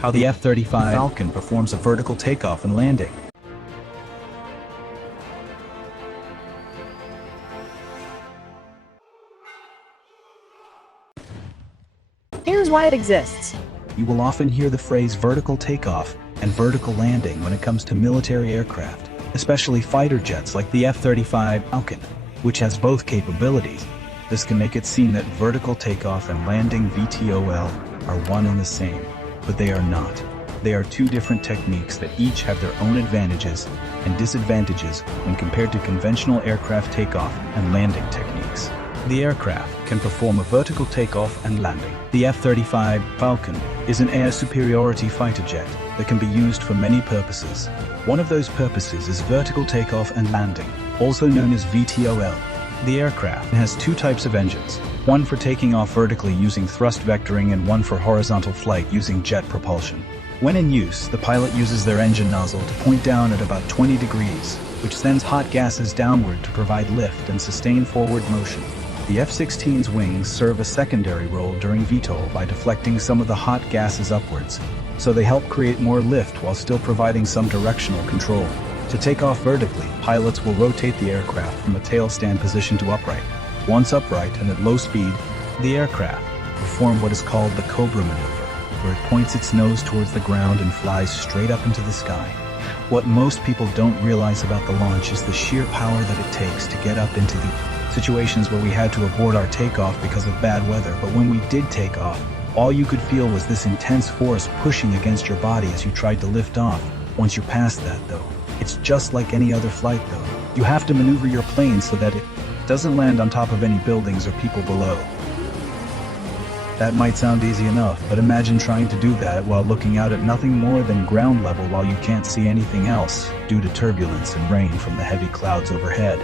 How the F-35 Falcon performs a vertical takeoff and landing. Here's why it exists. You will often hear the phrase vertical takeoff and vertical landing when it comes to military aircraft, especially fighter jets like the F-35 Falcon, which has both capabilities. This can make it seem that vertical takeoff and landing VTOL are one and the same, but they are not. They are two different techniques that each have their own advantages and disadvantages when compared to conventional aircraft takeoff and landing techniques. The aircraft can perform a vertical takeoff and landing. The F-35 Falcon is an air superiority fighter jet that can be used for many purposes. One of those purposes is vertical takeoff and landing, also known as VTOL. The aircraft has two types of engines, one for taking off vertically using thrust vectoring and one for horizontal flight using jet propulsion. When in use, the pilot uses their engine nozzle to point down at about 20 degrees, which sends hot gases downward to provide lift and sustain forward motion. The F-16's wings serve a secondary role during VTOL by deflecting some of the hot gases upwards, so they help create more lift while still providing some directional control. To take off vertically, pilots will rotate the aircraft from a tail stand position to upright. Once upright and at low speed, the aircraft perform what is called the cobra maneuver, where it points its nose towards the ground and flies straight up into the sky. What most people don't realize about the launch is the sheer power that it takes to get up into the situations where we had to abort our takeoff because of bad weather, but when we did take off, all you could feel was this intense force pushing against your body as you tried to lift off. Once you're past that, though, it's just like any other flight, though. You have to maneuver your plane so that it doesn't land on top of any buildings or people below. That might sound easy enough, but imagine trying to do that while looking out at nothing more than ground level while you can't see anything else due to turbulence and rain from the heavy clouds overhead.